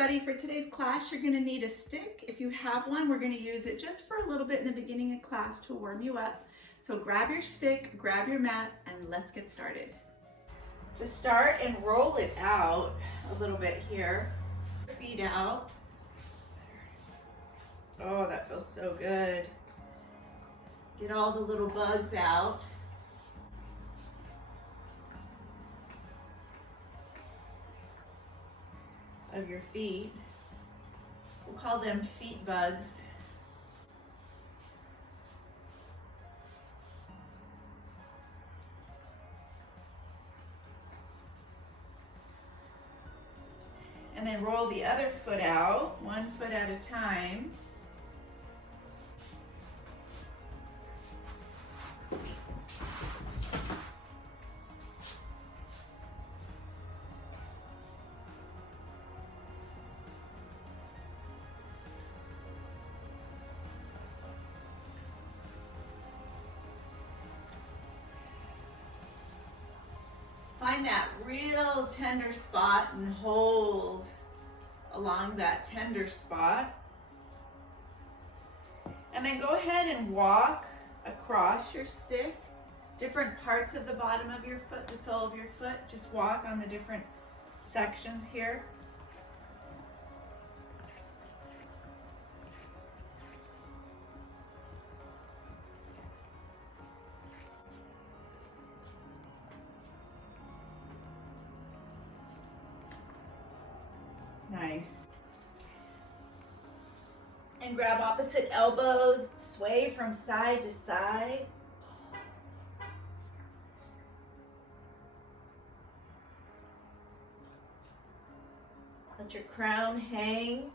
everybody. For today's class, you're going to need a stick. If you have one, we're going to use it just for a little bit in the beginning of class to warm you up. So grab your stick, grab your mat, and let's get started. To start and roll it out a little bit here. Feet out. Oh, that feels so good. Get all the little bugs out. Of your feet. We'll call them feet bugs. And then roll the other foot out, 1 foot at a time. Find that real tender spot and hold along that tender spot. And then go ahead and walk across your stick, different parts of the bottom of your foot, the sole of your foot. Just walk on the different sections here. Nice. And grab opposite elbows, sway from side to side. Let your crown hang.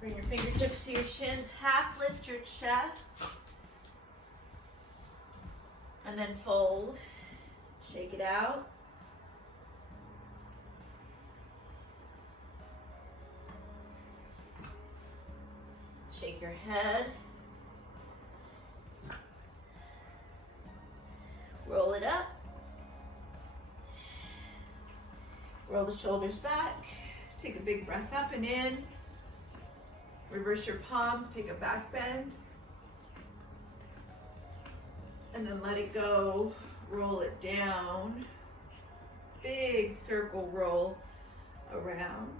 Bring your fingertips to your shins, half lift your chest. And then fold. Shake it out. Shake your head. Roll it up. Roll the shoulders back. Take a big breath up and in. Reverse your palms, take a back bend. And then let it go. Roll it down. Big circle roll around.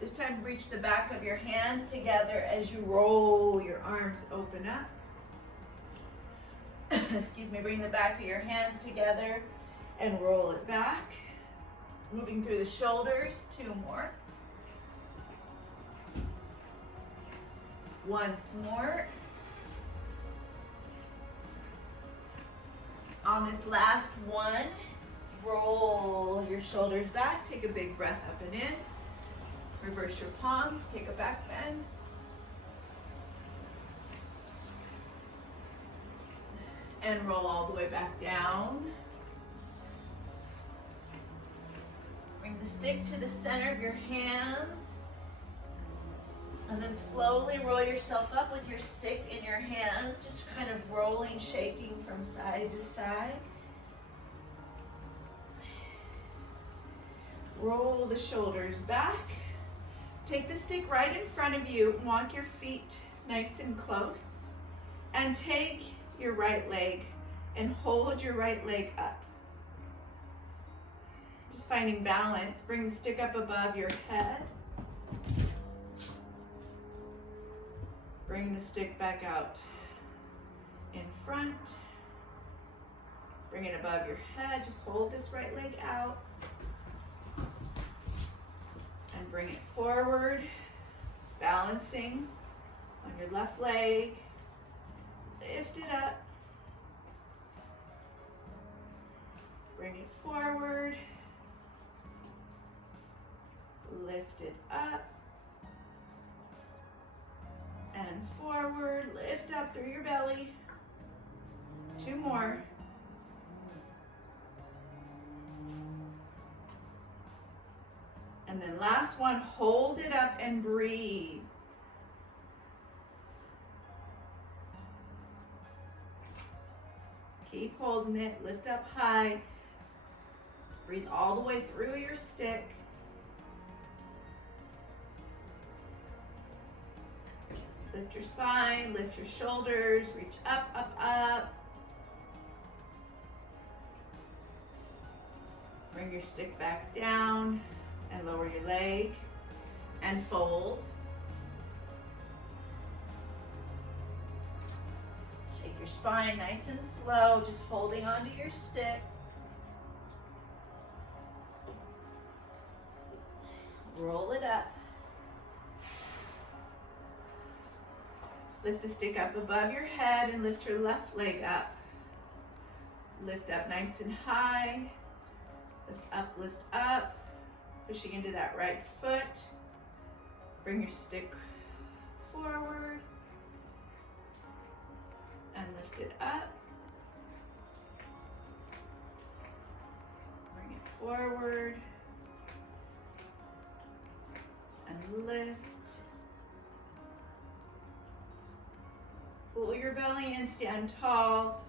This time reach the back of your hands together as you roll your arms open up. Excuse me, bring the back of your hands together and roll it back. Moving through the shoulders, 2 more. Once more. On this last one, roll your shoulders back, take a big breath up and in. Reverse your palms, take a back bend. And roll all the way back down. Bring the stick to the center of your hands. And then slowly roll yourself up with your stick in your hands, just kind of rolling, shaking from side to side. Roll the shoulders back. Take the stick right in front of you, walk your feet nice and close, and take your right leg and hold your right leg up. Just finding balance. Bring the stick up above your head. Bring the stick back out in front. Bring it above your head. Just hold this right leg out. And bring it forward. Balancing on your left leg. Lift it up. Bring it forward. Lift it up. And forward, lift up through your belly. 2 more. And then last one, hold it up and breathe. Keep holding it, lift up high. Breathe all the way through your stick. Lift your spine, lift your shoulders, reach up, up, up. Bring your stick back down and lower your leg and fold. Shake your spine nice and slow, just holding onto your stick. Roll it up. Lift the stick up above your head and lift your left leg up. Lift up nice and high. Lift up. Pushing into that right foot. Bring your stick forward. And lift it up. Bring it forward. And lift. Pull your belly in, stand tall.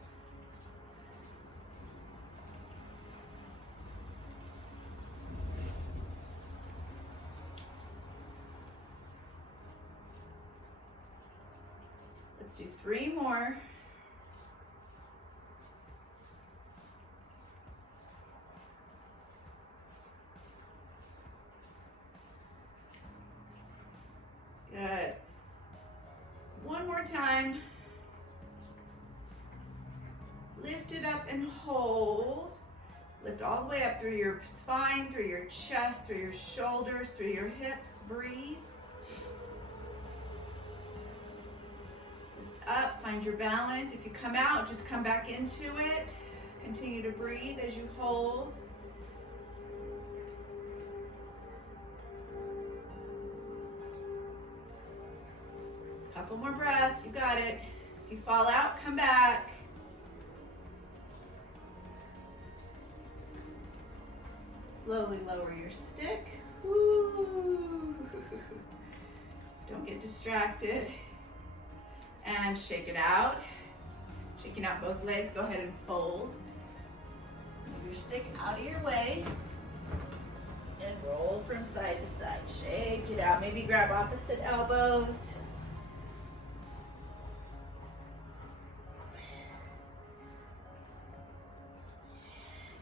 Let's do 3 more. Good. One more time. Lift it up and hold. Lift all the way up through your spine, through your chest, through your shoulders, through your hips. Breathe. Lift up, find your balance. If you come out, just come back into it. Continue to breathe as you hold. Couple more breaths, you got it. If you fall out, come back. Slowly lower your stick. Woo. Don't get distracted. And shake it out. Shaking out both legs, go ahead and fold. Move your stick out of your way. And roll from side to side. Shake it out. Maybe grab opposite elbows.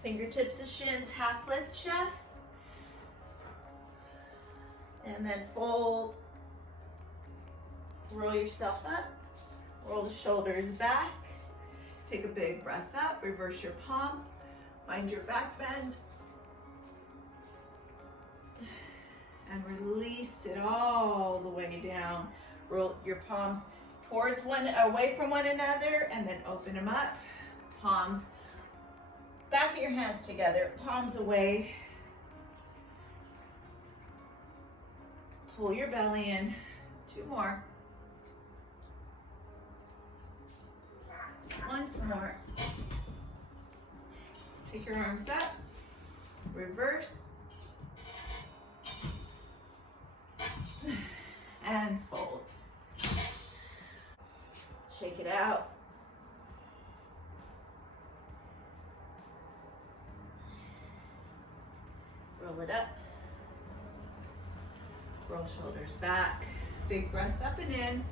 Fingertips to shins, half lift chest. And then fold. Roll yourself up. Roll the shoulders back. Take a big breath up. Reverse your palms. Find your back bend. And release it all the way down. Roll your palms towards away from one another, and then open them up. Palms back of your hands together, palms away. Pull your belly in. 2 more. Once more. Take your arms up. Reverse. And fold. Shake it out. Roll it up. Roll shoulders back. Big breath up and in.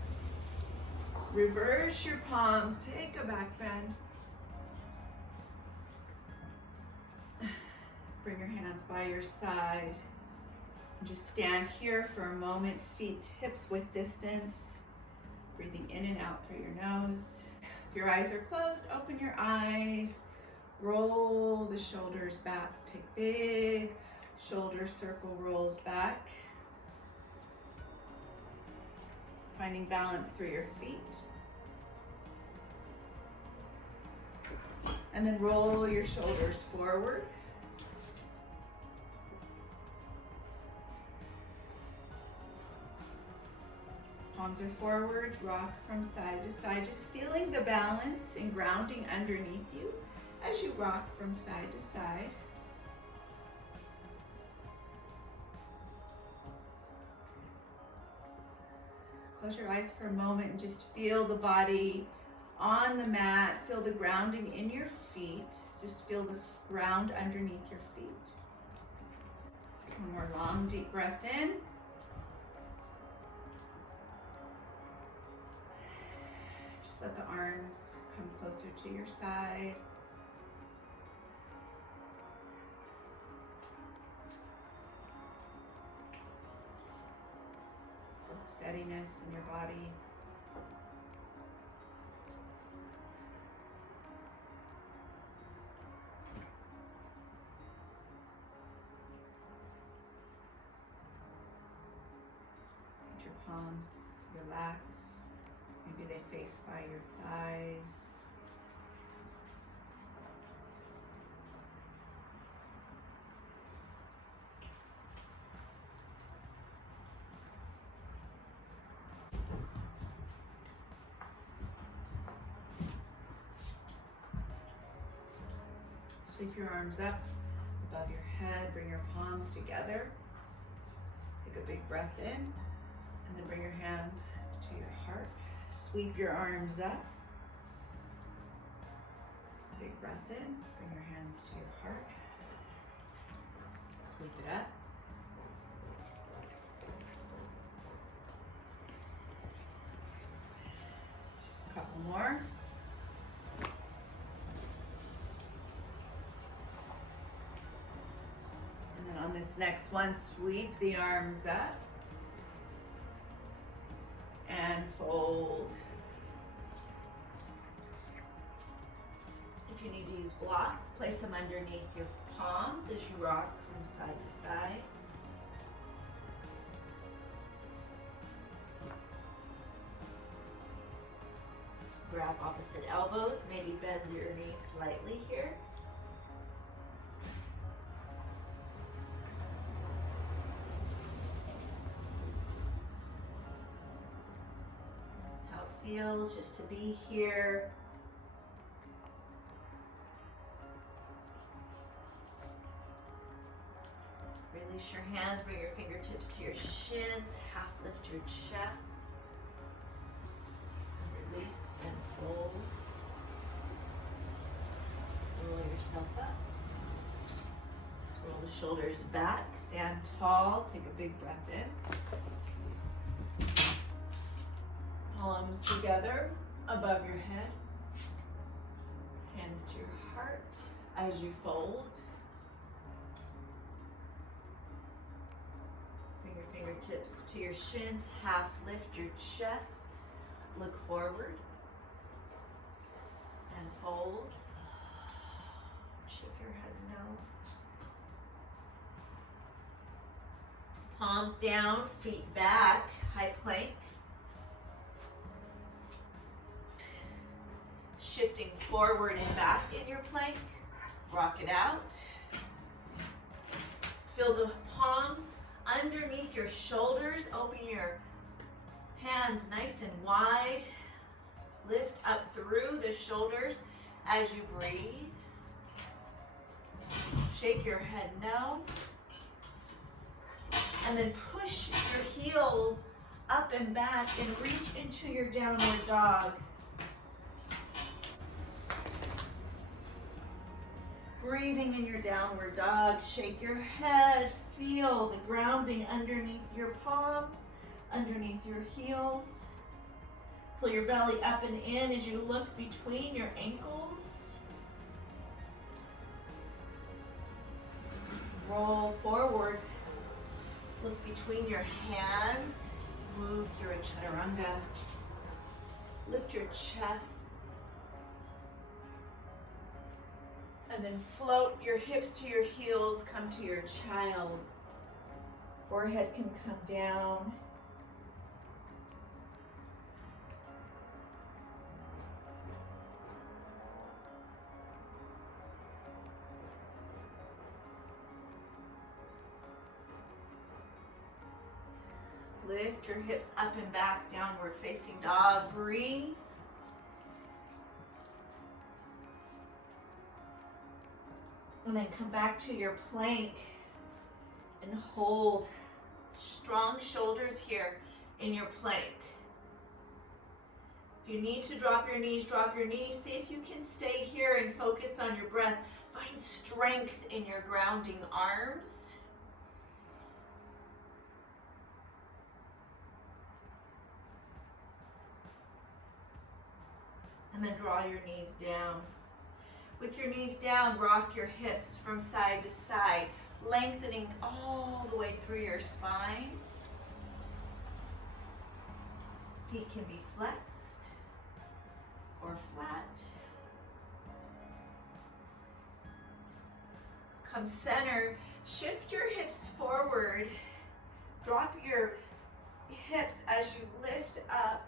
Reverse your palms. Take a back bend. Bring your hands by your side. Just stand here for a moment. Feet, hips width distance. Breathing in and out through your nose. If your eyes are closed, open your eyes. Roll the shoulders back. Take big shoulder circle rolls back. Finding balance through your feet. And then roll your shoulders forward. Palms are forward, rock from side to side, just feeling the balance and grounding underneath you as you rock from side to side. Close your eyes for a moment and just feel the body On the mat, feel the grounding in your feet. Just feel the ground underneath your feet. One more long, deep breath in. Just let the arms come closer to your side. Feel steadiness in your body. Palms relax. Maybe they face by your thighs. Sweep your arms up above your head. Bring your palms together. Take a big breath in. And then bring your hands to your heart. Sweep your arms up. Big breath in. Bring your hands to your heart. Sweep it up. A couple more. And then on this next one, sweep the arms up. And fold. If you need to use blocks, place them underneath your palms as you rock from side to side. Grab opposite elbows, maybe bend your knees slightly here. Feels just to be here. Release your hands, bring your fingertips to your shins, half lift your chest. Release and fold. Roll yourself up. Roll the shoulders back, stand tall, take a big breath in. Palms together above your head. Hands to your heart as you fold. Bring your fingertips to your shins. Half lift your chest. Look forward. And fold. Shake your head no. Palms down, feet back, high plank. Shifting forward and back in your plank. Rock it out. Feel the palms underneath your shoulders. Open your hands nice and wide. Lift up through the shoulders as you breathe. Shake your head no. And then push your heels up and back and reach into your downward dog. Breathing in your downward dog, shake your head, feel the grounding underneath your palms, underneath your heels. Pull your belly up and in as you look between your ankles. Roll forward, look between your hands, move through a chaturanga. Lift your chest. And then float your hips to your heels, come to your child's. Forehead can come down. Lift your hips up and back, downward facing dog. Breathe. And then come back to your plank and hold strong shoulders here in your plank. If you need to drop your knees, drop your knees. See if you can stay here and focus on your breath. Find strength in your grounding arms. And then draw your knees down. With your knees down, rock your hips from side to side, lengthening all the way through your spine. Feet can be flexed or flat. Come center, shift your hips forward, drop your hips as you lift up,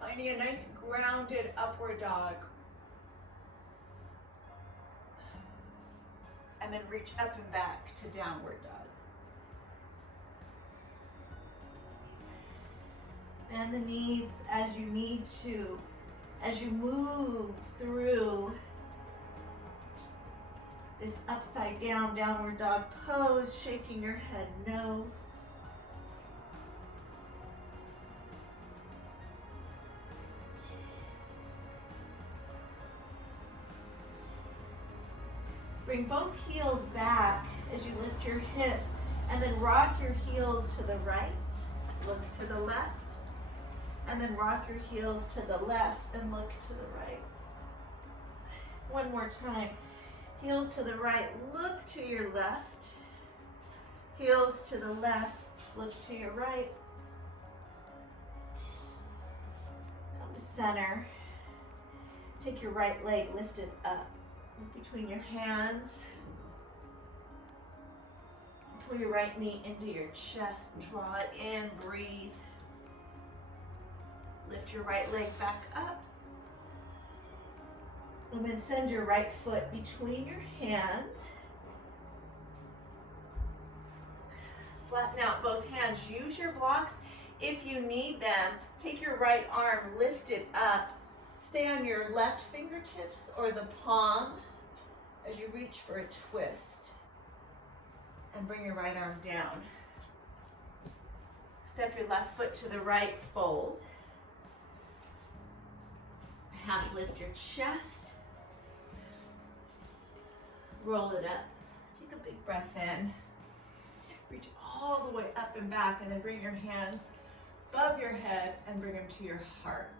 finding a nice grounded upward dog. And then reach up and back to downward dog. Bend the knees as you need to, as you move through this upside down downward dog pose, shaking your head no. Bring both heels back as you lift your hips, and then rock your heels to the right, look to the left, and then rock your heels to the left and look to the right. One more time. Heels to the right, look to your left. Heels to the left, look to your right. Come to center. Take your right leg, lift it up between your hands. Pull your right knee into your chest, draw it in, breathe. Lift your right leg back up. And then send your right foot between your hands. Flatten out both hands. Use your blocks if you need them. Take your right arm, lift it up. Stay on your left fingertips or the palm as you reach for a twist. And bring your right arm down. Step your left foot to the right, fold. Half lift your chest. Roll it up. Take a big breath in. Reach all the way up and back, and then bring your hands above your head and bring them to your heart.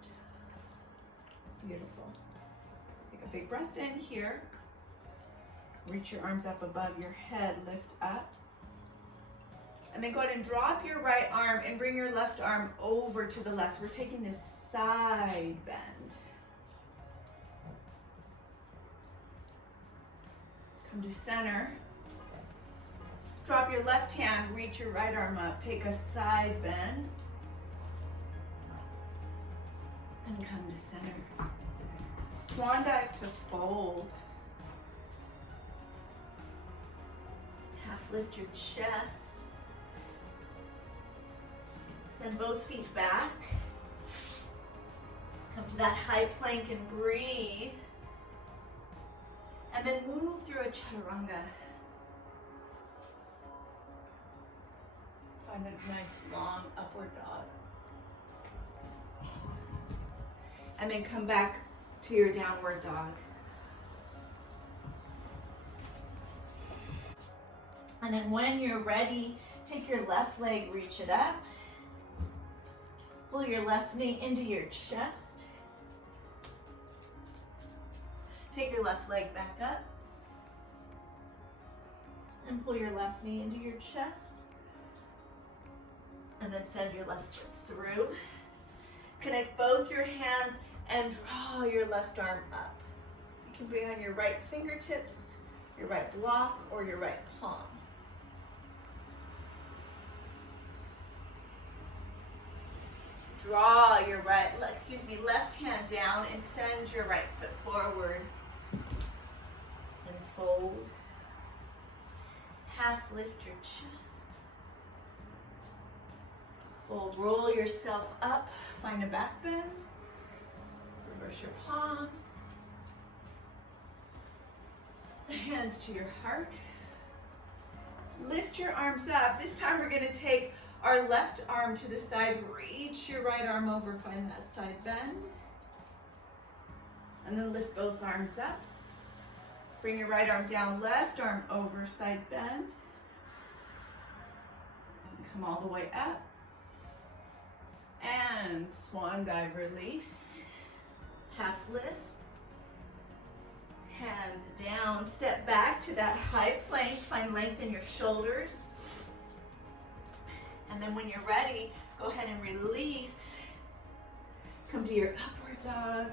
Beautiful. Take a big breath in here. Reach your arms up above your head, lift up. And then go ahead and drop your right arm and bring your left arm over to the left. So we're taking this side bend. Come to center. Drop your left hand, reach your right arm up. Take a side bend. And come to center. Swan dive to fold. Half lift your chest. Send both feet back. Come to that high plank and breathe. And then move through a chaturanga. Find a nice long upward dog. And then come back to your downward dog. And then when you're ready, take your left leg, reach it up. Pull your left knee into your chest. Take your left leg back up. And pull your left knee into your chest. And then send your left foot through. Connect both your hands and draw your left arm up. You can bring on your right fingertips, your right block, or your right palm. Draw your left hand down and send your right foot forward. And fold. Half lift your chest. Fold, roll yourself up, find a back bend. Reverse your palms. Hands to your heart. Lift your arms up. This time we're going to take our left arm to the side, reach your right arm over, find that side bend. And then lift both arms up. Bring your right arm down, left arm over, side bend. Come all the way up. And swan dive, release. Half lift. Hands down, step back to that high plank, find length in your shoulders. And then when you're ready, go ahead and release. Come to your upward dog.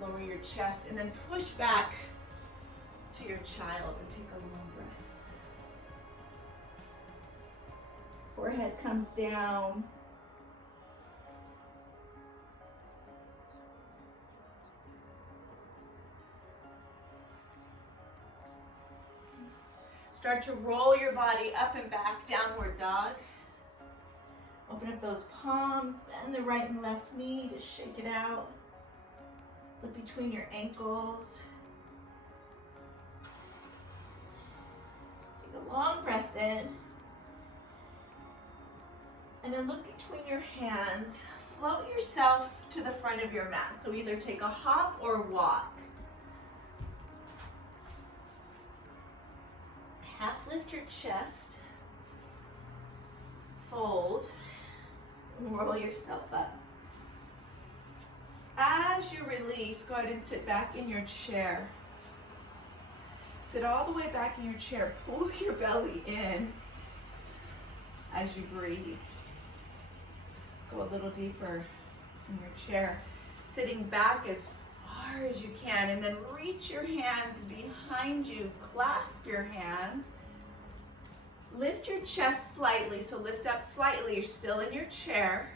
Lower your chest and then push back to your child and take a long breath. Forehead comes down. Start to roll your body up and back, downward dog. Open up those palms, bend the right and left knee to shake it out. Look between your ankles. Take a long breath in. And then look between your hands. Float yourself to the front of your mat. So either take a hop or walk. Half lift your chest. Fold. And roll yourself up. As you release, go ahead and sit back in your chair. Sit all the way back in your chair. Pull your belly in as you breathe. Go a little deeper in your chair. Sitting back as far as you can, and then reach your hands behind you. Clasp your hands. Lift your chest slightly, so lift up slightly. You're still in your chair.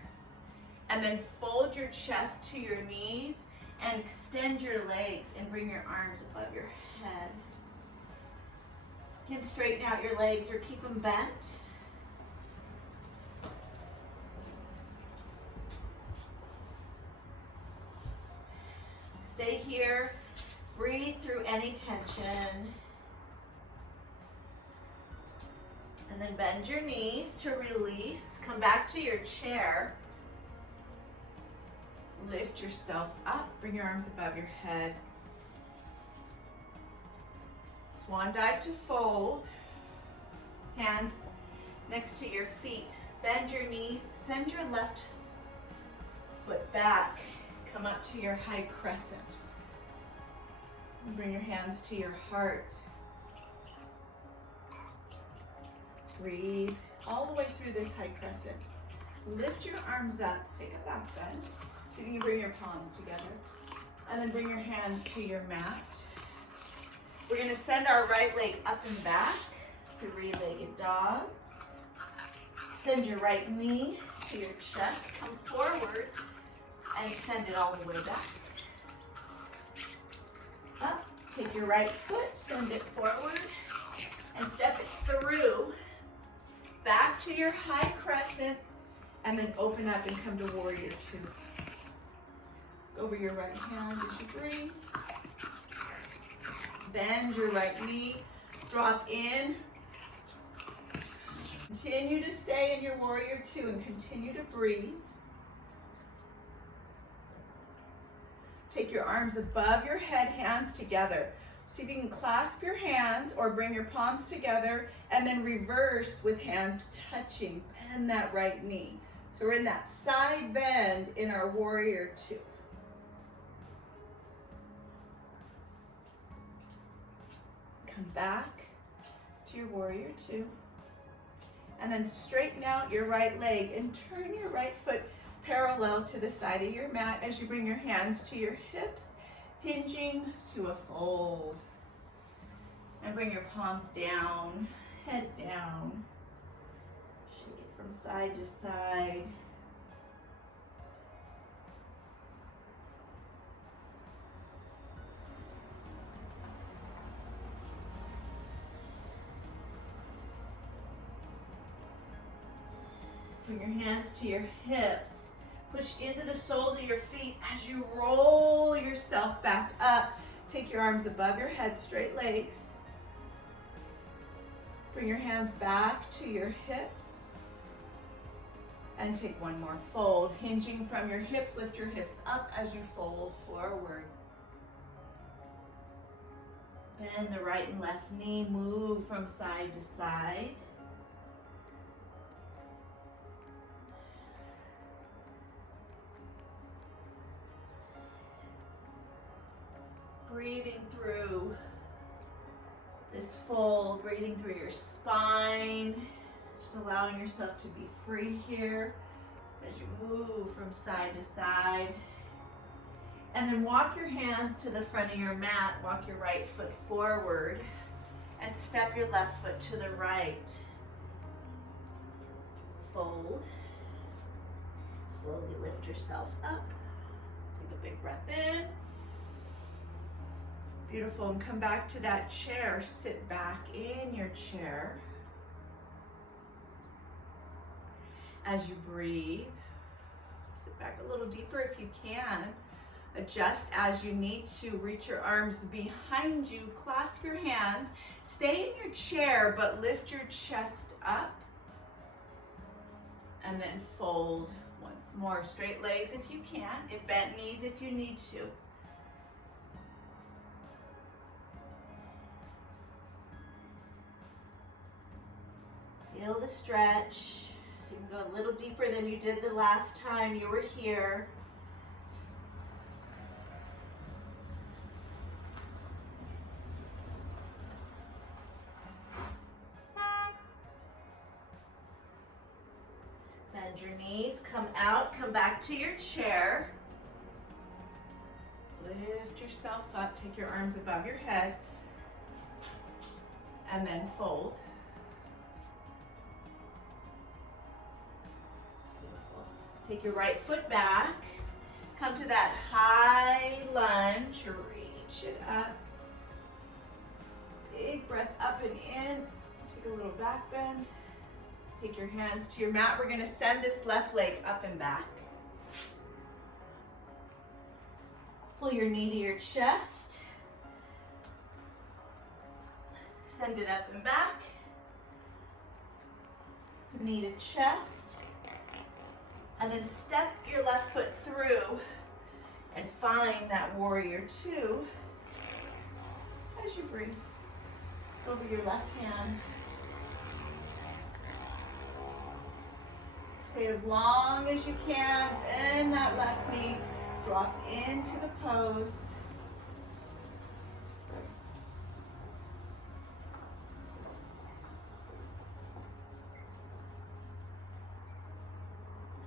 And then fold your chest to your knees and extend your legs and bring your arms above your head. You can straighten out your legs or keep them bent. Stay here. Breathe through any tension. And then bend your knees to release. Come back to your chair. Lift yourself up, bring your arms above your head. Swan dive to fold. Hands next to your feet. Bend your knees, send your left foot back. Come up to your high crescent. And bring your hands to your heart. Breathe all the way through this high crescent. Lift your arms up, take a back bend. So you can bring your palms together. And then bring your hands to your mat. We're going to send our right leg up and back, three-legged dog. Send your right knee to your chest. Come forward and send it all the way back. Up. Take your right foot, send it forward, and step it through. Back to your high crescent, and then open up and come to warrior two. Over your right hand as you breathe. Bend your right knee, drop in. Continue to stay in your warrior two and continue to breathe. Take your arms above your head, hands together. See if you can clasp your hands or bring your palms together and then reverse with hands touching. Bend that right knee. So we're in that side bend in our warrior two. Come back to your warrior two. And then straighten out your right leg and turn your right foot parallel to the side of your mat as you bring your hands to your hips, hinging to a fold. And bring your palms down, head down. Shake it from side to side. Bring your hands to your hips. Push into the soles of your feet as you roll yourself back up. Take your arms above your head, straight legs. Bring your hands back to your hips. And take one more fold. Hinging from your hips, lift your hips up as you fold forward. Bend the right and left knee, move from side to side. Breathing through this fold, breathing through your spine, just allowing yourself to be free here as you move from side to side. And then walk your hands to the front of your mat, walk your right foot forward, and step your left foot to the right. Fold. Slowly lift yourself up. Take a big breath in. Beautiful, and come back to that chair. Sit back in your chair. As you breathe, sit back a little deeper if you can. Adjust as you need to. Reach your arms behind you, clasp your hands. Stay in your chair, but lift your chest up. And then fold once more. Straight legs if you can, and bent knees if you need to. Feel the stretch. So you can go a little deeper than you did the last time you were here. Bend your knees, come out, come back to your chair. Lift yourself up, take your arms above your head, and then fold. Beautiful. Take your right foot back, come to that high lunge, reach it up. Big breath up and in, take a little back bend. Take your hands to your mat. We're going to send this left leg up and back. Pull your knee to your chest. Send it up and back. Knee to chest. And then step your left foot through and find that warrior two as you breathe. Over your left hand. Stay as long as you can. Bend that left knee. Drop into the pose.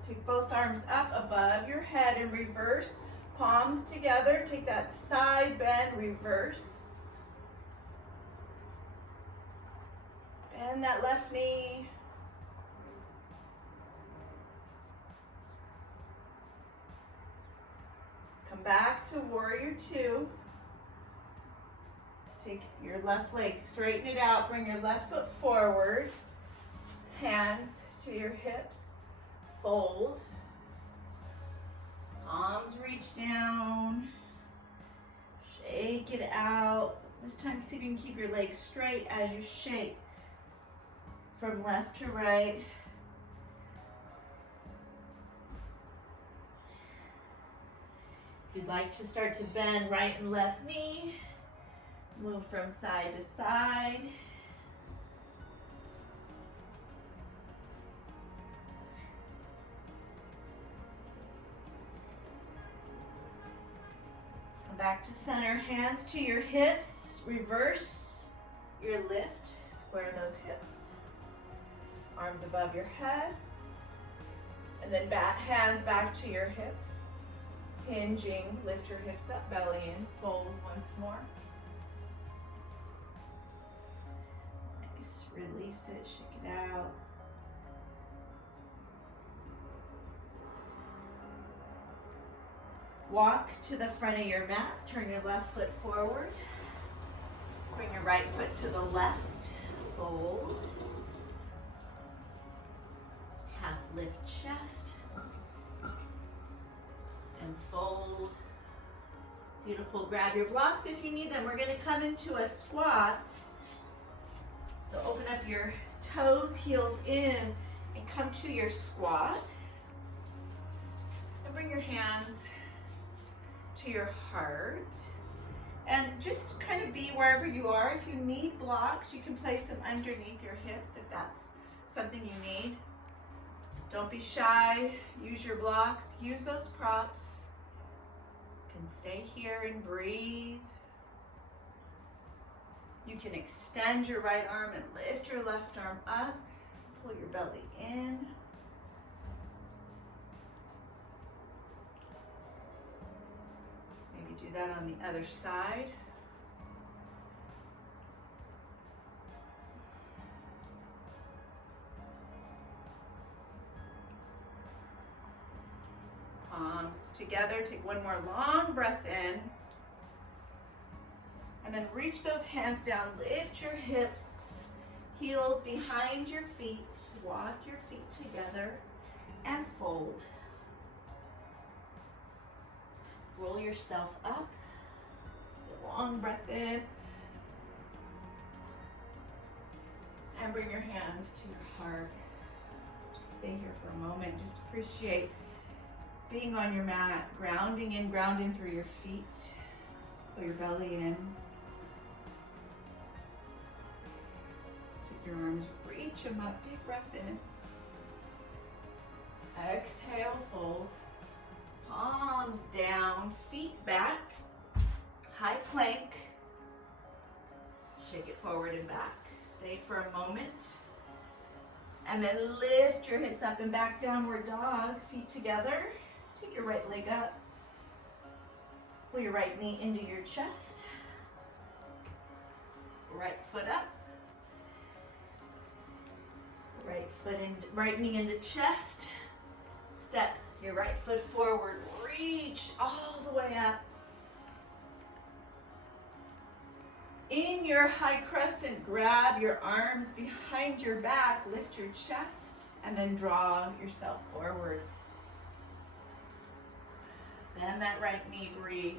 Take both arms up above your head and reverse. Palms together. Take that side bend, reverse. Bend that left knee. Come back to warrior two. Take your left leg, straighten it out, bring your left foot forward. Hands to your hips, fold. Arms reach down. Shake it out. This time see if you can keep your legs straight as you shake from left to right. If you'd like to start to bend right and left knee, move from side to side. Come back to center, hands to your hips, reverse your lift, square those hips. Arms above your head, and then hands back to your hips. Hinging, lift your hips up, belly in, fold once more. Nice, release it, shake it out. Walk to the front of your mat, turn your left foot forward. Bring your right foot to the left, fold. Half lift chest. And fold. Beautiful. Grab your blocks if you need them. We're going to come into a squat. So open up your toes, heels in, and come to your squat. And bring your hands to your heart. And just kind of be wherever you are. If you need blocks, you can place them underneath your hips if that's something you need. Don't be shy. Use your blocks. Use those props. You can stay here and breathe. You can extend your right arm and lift your left arm up. Pull your belly in. Maybe do that on the other side. Palms together. Take one more long breath in. And then reach those hands down, lift your hips, heels behind your feet, walk your feet together, and fold. Roll yourself up, long breath in, and bring your hands to your heart. Just stay here for a moment, just appreciate being on your mat, grounding in, ground in through your feet, pull your belly in. Your arms, reach them up, big breath in. Exhale, fold. Palms down, feet back. High plank. Shake it forward and back. Stay for a moment. And then lift your hips up and back, downward dog. Feet together. Take your right leg up. Pull your right knee into your chest. Right foot up. Right knee into chest. Step your right foot forward. Reach all the way up. In your high crescent, grab your arms behind your back, lift your chest, and then draw yourself forward. Bend that right knee, breathe.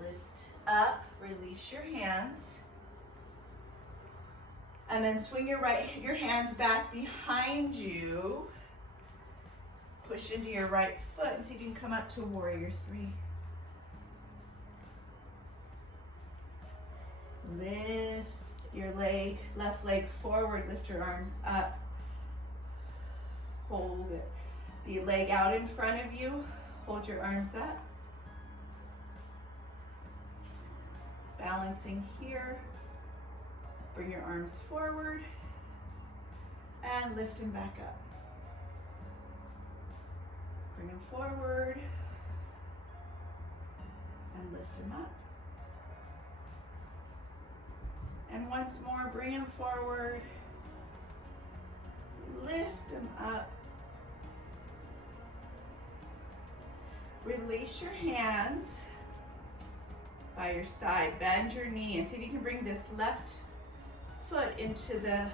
Lift up, release your hands. And then swing your hands back behind you. Push into your right foot and see if you can come up to warrior three. Lift your left leg forward, lift your arms up. Hold it. The leg out in front of you, hold your arms up. Balancing here. Bring your arms forward and lift them back up. Bring them forward and lift them up. And once more, bring them forward, lift them up. Release your hands by your side, bend your knee, and see if you can bring this left foot into the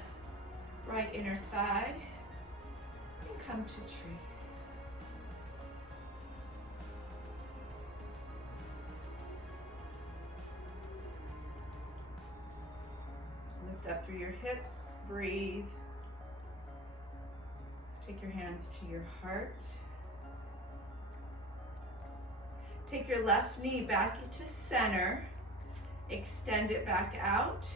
right inner thigh and come to tree. Lift up through your hips, breathe. Take your hands to your heart. Take your left knee back into center. Extend it back out.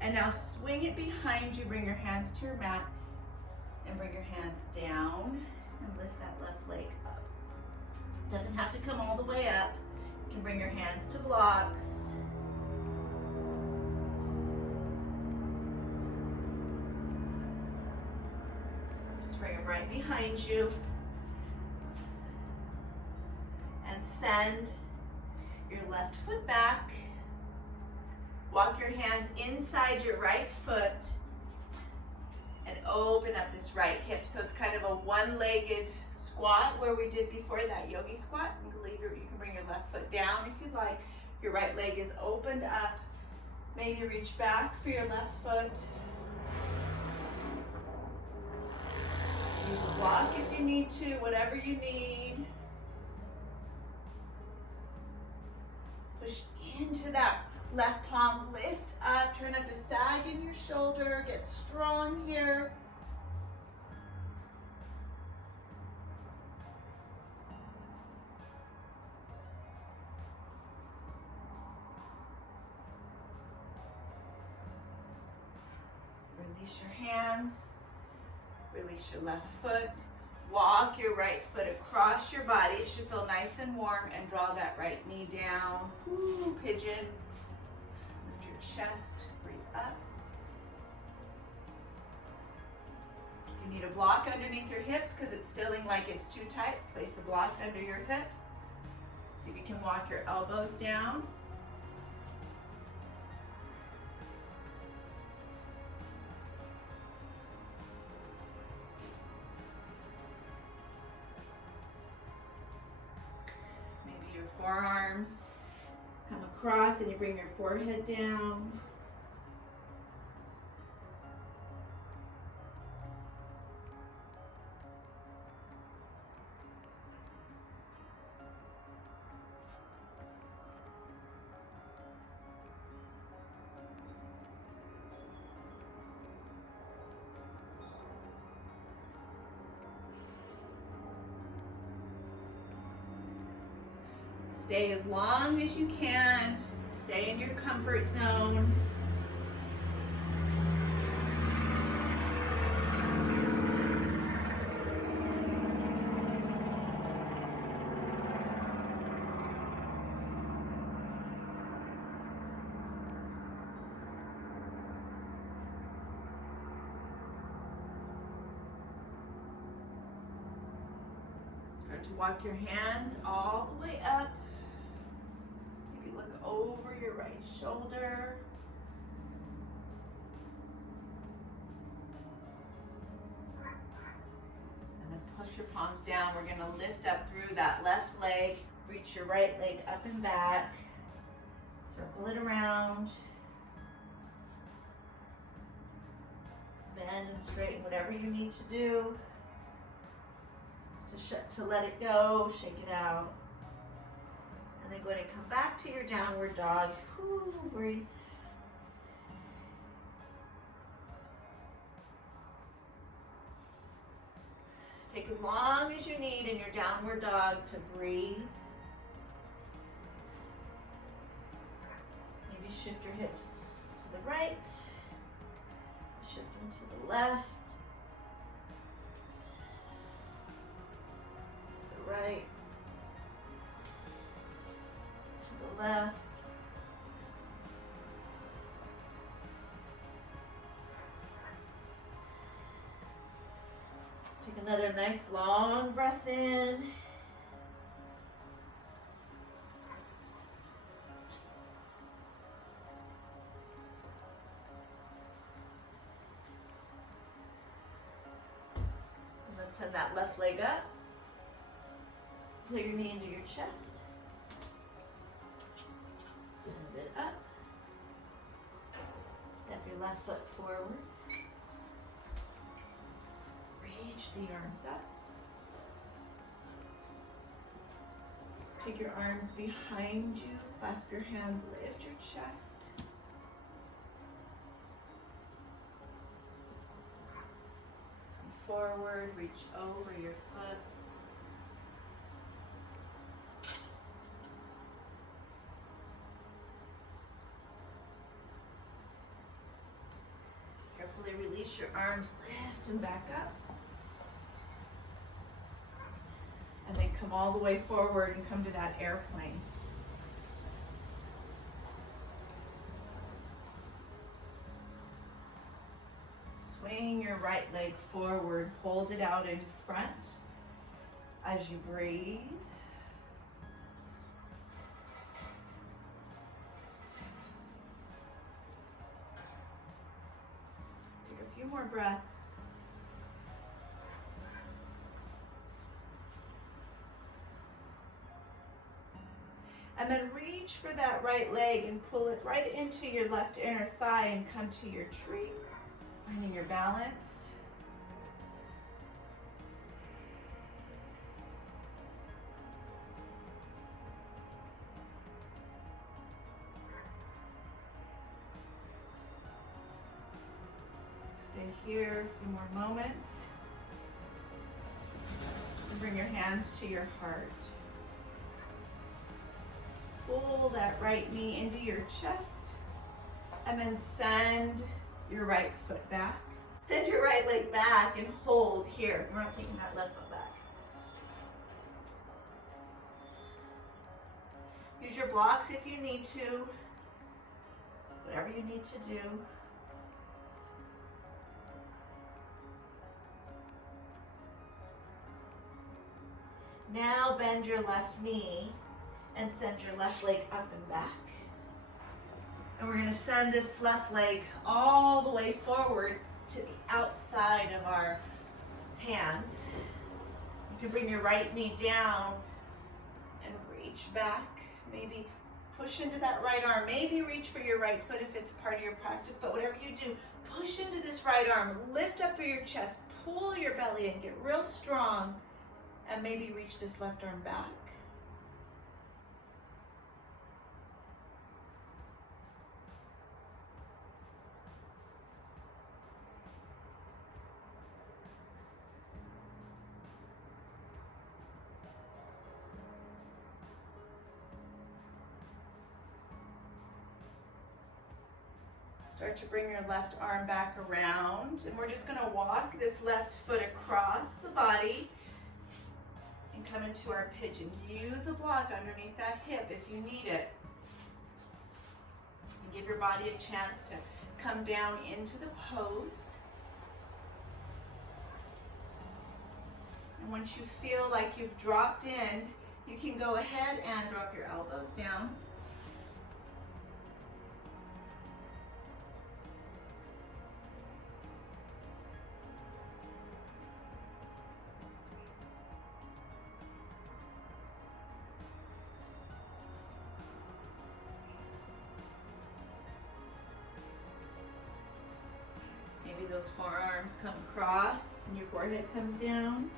And now swing it behind you. Bring your hands to your mat. And bring your hands down. And lift that left leg up. Doesn't have to come all the way up. You can bring your hands to blocks. Just bring them right behind you. And send your left foot back. Walk your hands inside your right foot and open up this right hip. So it's kind of a one-legged squat where we did before that yogi squat. You can bring your left foot down if you'd like. Your right leg is opened up. Maybe reach back for your left foot. Use a block if you need to, whatever you need. into that left palm. Lift up, try not to sag in your shoulder. Get strong here. Release your hands. Release your left foot. Walk your right foot across your body. It should feel nice and warm, and draw that right knee down. Ooh, pigeon. Lift your chest, breathe up. If you need a block underneath your hips because it's feeling like it's too tight, place a block under your hips. See if you can walk your elbows down. Forearms come across and you bring your forehead down. Stay as long as you can. Stay in your comfort zone. Start to walk your hands all the way up. Look over your right shoulder. And then push your palms down. We're going to lift up through that left leg. Reach your right leg up and back. Circle it around. Bend and straighten whatever you need to do. To let it go, shake it out. And then go ahead and come back to your downward dog. Whew, breathe. Take as long as you need in your downward dog to breathe. Maybe shift your hips to the right. Shift them to the left. To the right. Left. Take another nice long breath in. And then send that left leg up. Put your knee into your chest. Send it up. Step your left foot forward. Reach the arms up. Take your arms behind you. Clasp your hands. Lift your chest. Come forward. Reach over your foot. Carefully release your arms, lift and back up. And then come all the way forward and come to that airplane. Swing your right leg forward, hold it out in front as you breathe. Few more breaths. And then reach for that right leg and pull it right into your left inner thigh and come to your tree, finding your balance. here a few more moments. And bring your hands to your heart. Pull that right knee into your chest. And then send your right foot back. Send your right leg back and hold here. We're not taking that left foot back. Use your blocks if you need to. Whatever you need to do. Now bend your left knee and send your left leg up and back. And we're going to send this left leg all the way forward to the outside of our hands. You can bring your right knee down and reach back. Maybe push into that right arm. Maybe reach for your right foot if it's part of your practice, but whatever you do, push into this right arm. Lift up your chest, pull your belly in, get real strong, and maybe reach this left arm back. Start to bring your left arm back around, and we're just going to walk this left foot across the body and come into our pigeon. Use a block underneath that hip if you need it. And give your body a chance to come down into the pose. And once you feel like you've dropped in, you can go ahead and drop your elbows down. Maybe those forearms come across and your forehead comes down.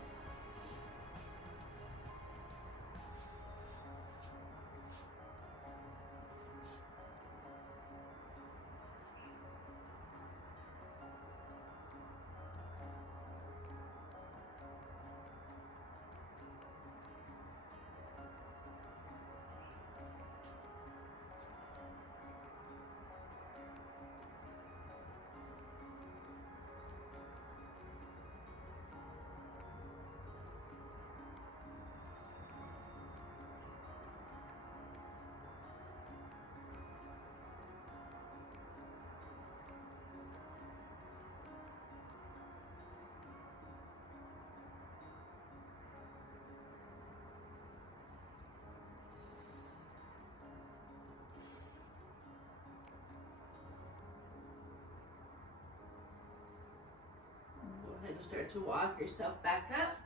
Go ahead and start to walk yourself back up.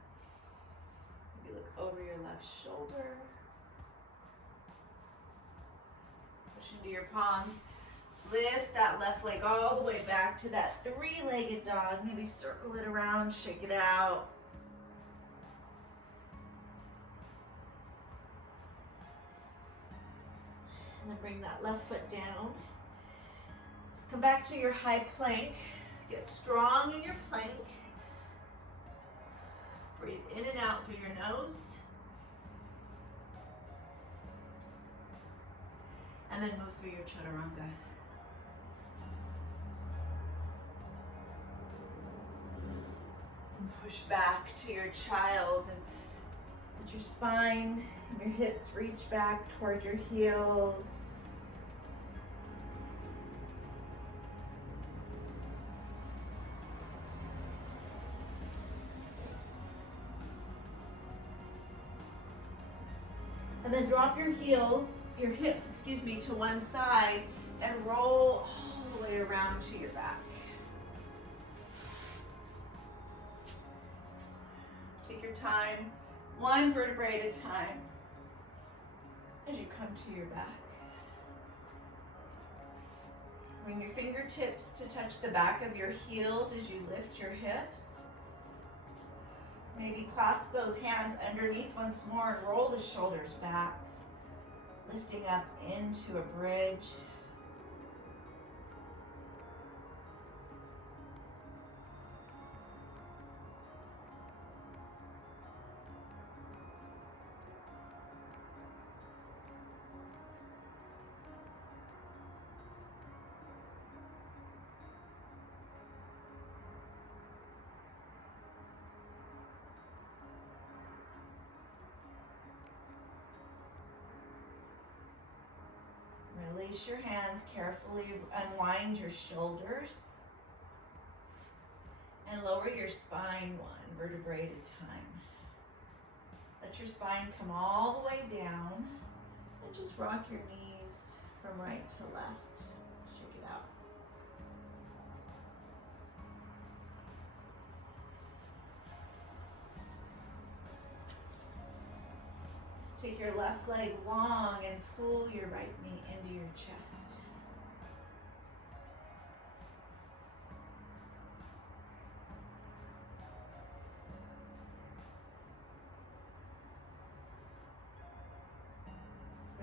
Maybe look over your left shoulder. Push into your palms. Lift that left leg all the way back to that three-legged dog. Maybe circle it around, shake it out. And then bring that left foot down. Come back to your high plank. Get strong in your plank. Breathe in and out through your nose. And then move through your chaturanga. And push back to your child and let your spine and your hips reach back toward your heels. And then drop your hips, to one side and roll all the way around to your back. Take your time, one vertebrae at a time, as you come to your back. Bring your fingertips to touch the back of your heels as you lift your hips. Maybe clasp those hands underneath once more and roll the shoulders back, lifting up into a bridge. Release your hands, carefully unwind your shoulders. And lower your spine one vertebrae at a time. Let your spine come all the way down. And just rock your knees from right to left. Shake it out. Take your left leg long and pull your right knee into your chest.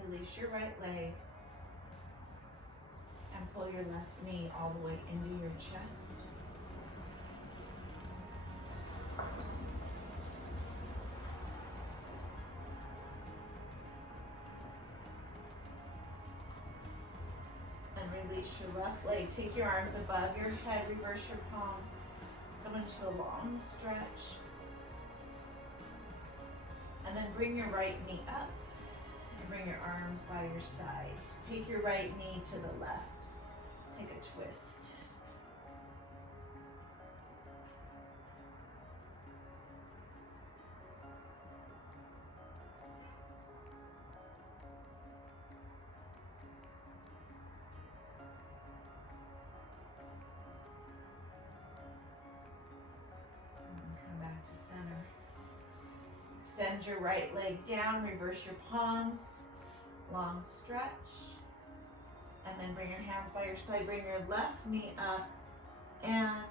Release your right leg and pull your left knee all the way into your chest. And release your left leg. Take your arms above your head, reverse your palms. Come into a long stretch. And then bring your right knee up. Bring your arms by your side. Take your right knee to the left. Take a twist. And come back to center. Extend your right leg down, reverse your palms. Long stretch, and then bring your hands by your side. Bring your left knee up and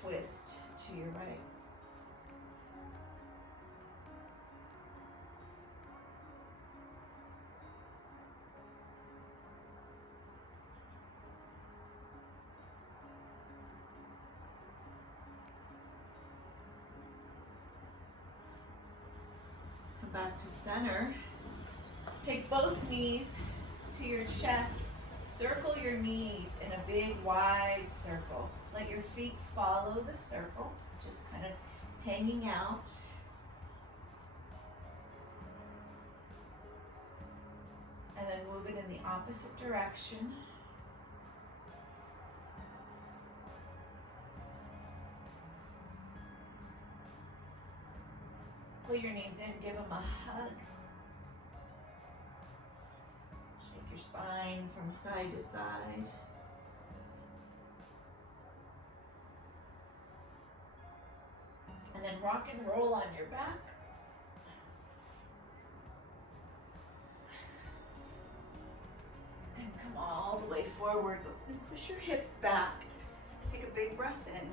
twist to your right. Come back to center. Take both knees to your chest. Circle your knees in a big, wide circle. Let your feet follow the circle, just kind of hanging out. And then move it in the opposite direction. Pull your knees in, give them a hug. Shake your spine from side to side. And then rock and roll on your back. And come all the way forward and push your hips back. Take a big breath in.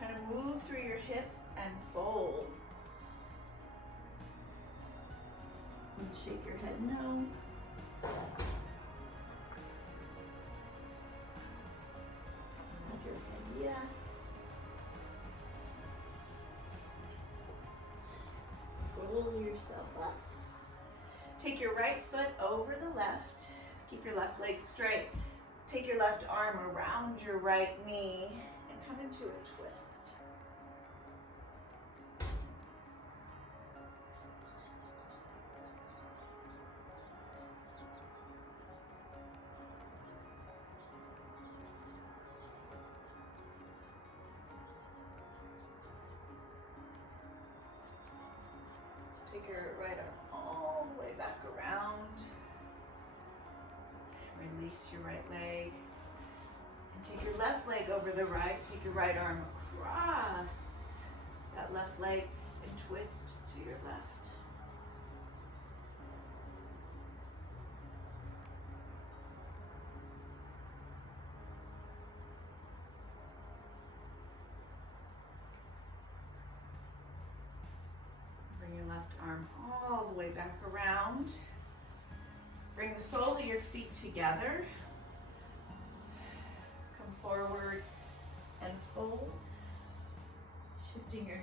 Kind of move through your hips and fold. And shake your head no. Nod your head yes. Roll yourself up. Take your right foot over the left. Keep your left leg straight. Take your left arm around your right knee and come into a twist. Take your right arm all the way back around. Release your right leg. And take your left leg over the right. Take your right arm across that left leg and twist to your left. Bring your left arm all the way back around. Bring the soles of your feet together. Come forward and fold. Shifting your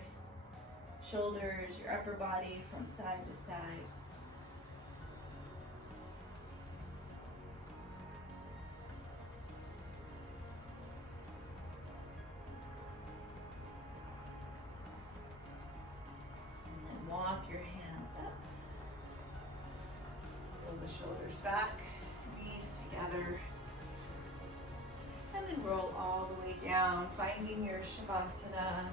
shoulders, your upper body from side to side. And then walk your hands up. Feel the the shoulders back, knees together. And then roll all the way down, finding your Shavasana.